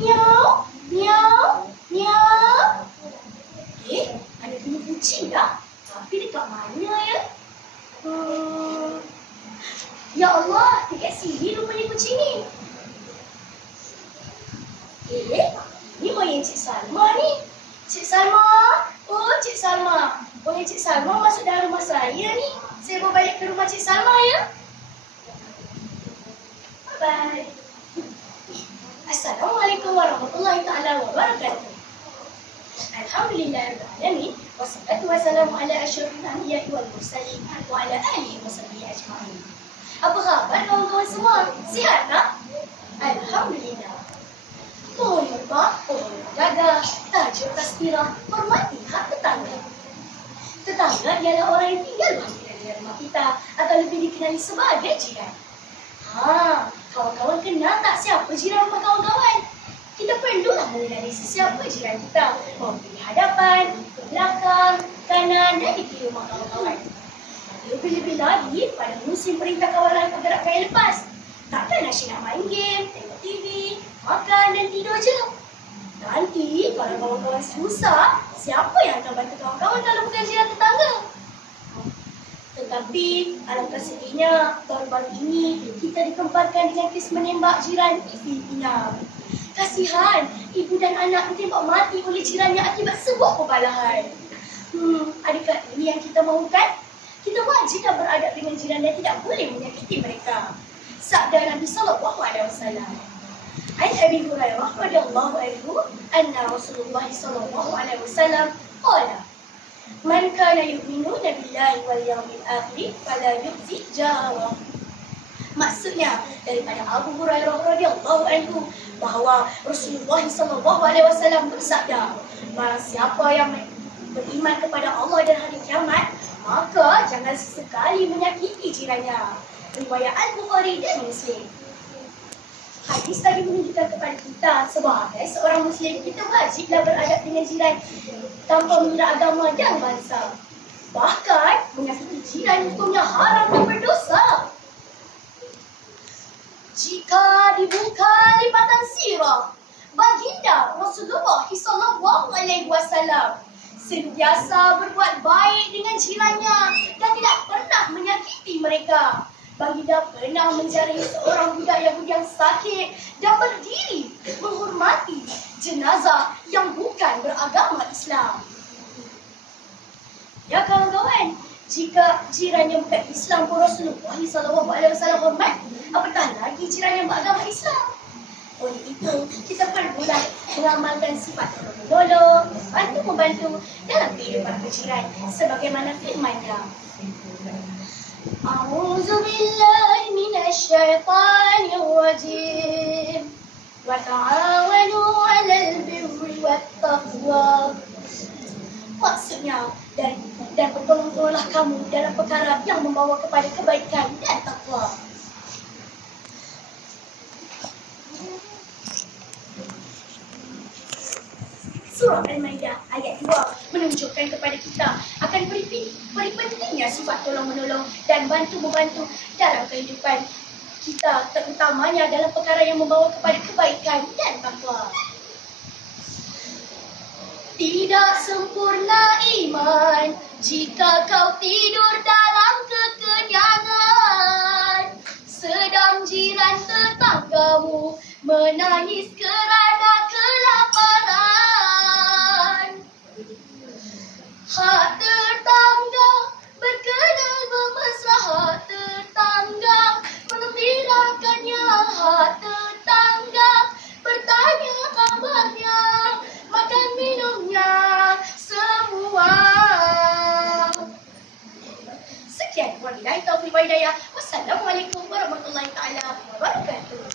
Miau, miau, miau. Ada bunyi kucing tak? Tapi dekat mana ya? Ya Allah, dekat sini rupanya kucing ni. Ni moyang Cik Salma ni. Cik Salma. Oh, Cik Salma. Moyang Cik Salma masuk dalam rumah saya ni. Saya bawa balik ke rumah Cik Salma ya. Bye-bye. Assalamualaikum warahmatullahi taala wabarakatuh. Alhamdulillahirrahmanirrahim. Wassalatu wassalamu ala asyrafil anbiya'i wal mursalin wa ala alihi wa sahbihi ajma'in. Apa khabar kawan-kawan semua? Sihat tak? Alhamdulillah. Mohon hormat, mohon jaga, tajuk tazkirah, hormati hak tetangga. Tetangga ialah orang yang tinggal berhadapan dengan rumah kita atau lebih dikenali sebagai jiran. Kawan-kawan kenal tak siapa jiran rumah kawan-kawan? Kita perlulah mengenali sesiapa jiran kita, maupun di hadapan, ke belakang, kanan dan di kiri rumah kawan-kawan. Lebih-lebih lagi pada musim perintah kawalan pergerakan yang lepas. Takkan asyik nak main game, tengok TV, makan dan tidur je. Nanti kalau kawan-kawan susah, siapa yang akan bantu kawan-kawan kalau bukan jiran tetangga? Tetapi alangkah sedihnya baru-baru ini kita dikemparkan dengan kes menembak jiran di Filipina. Kasihan, ibu dan anak ditembak mati oleh jirannya akibat sebuah kebalahan. Adakah ini yang kita mahukan? Kita wajiblah beradab dengan jiran dan tidak boleh menyakiti mereka. Sabda Nabi sallallahu alaihi wasallam. An Abi Hurairah radhiyallahu anhu anna Rasulullah sallallahu alaihi wasallam qala: "Man kana yu'minu billahi wal yawmil akhir fala yu'zi jarah." Maksudnya daripada Abu Hurairah radhiyallahu anhu bahawa Rasulullah sallallahu alaihi wasallam bersabda, barang siapa yang beriman kepada Allah dan hari kiamat, maka jangan sesekali menyakiti jirannya. Riwayat Al-Bukhari dan Muslim. Hadis tadi menunjukkan kepada kita sebagai seorang Muslim, kita wajiblah beradab dengan jiran tanpa mengira agama dan bangsa. Bahkan menyakiti jiran hukumnya haram dan berdosa. Jika dibuka lipatan sirah, baginda Rasulullah SAW sentiasa berbuat baik dengan jirannya dan tidak pernah menyakiti mereka. Baginda pernah menjarahi seorang budak Yahudi yang sakit dan berdiri menghormati jenazah yang bukan beragama Islam. Ya kawan-kawan, jika jiran yang bukan Islam pun Rasulullah SAW hormat, apatah lagi jiran yang beragama Islam. Oleh itu, kita perlulah mengamalkan sifat tolong-menolong, bantu-membantu dalam kehidupan berjiran sebagaimana firman-Nya. A'udzu billahi minasy syaithanir rajim. Wa ta'awanu 'alal birri wat taqwa. Maksudnya, dan bertolong-tolonglah kamu dalam perkara yang membawa kepada kebaikan dan takwa. Surah Al-Maidah ayat 2 menunjukkan kepada kita akan beri pentingnya sifat tolong-menolong dan bantu-membantu dalam kehidupan kita, terutamanya dalam perkara yang membawa kepada kebaikan dan takwa. Tidak sempurna iman jika kau tidur dalam kekenyangan, sedang jiran tetanggamu menangis kerana kelaparan. Hak tetangga berkenal bermesra, hak tetangga menggembirakannya, hak tetangga bertanya kabarnya, makan minumnya semua. Sekian, wabillahi taufiq wal hidayah. Wassalamualaikum warahmatullahi taala wabarakatuh.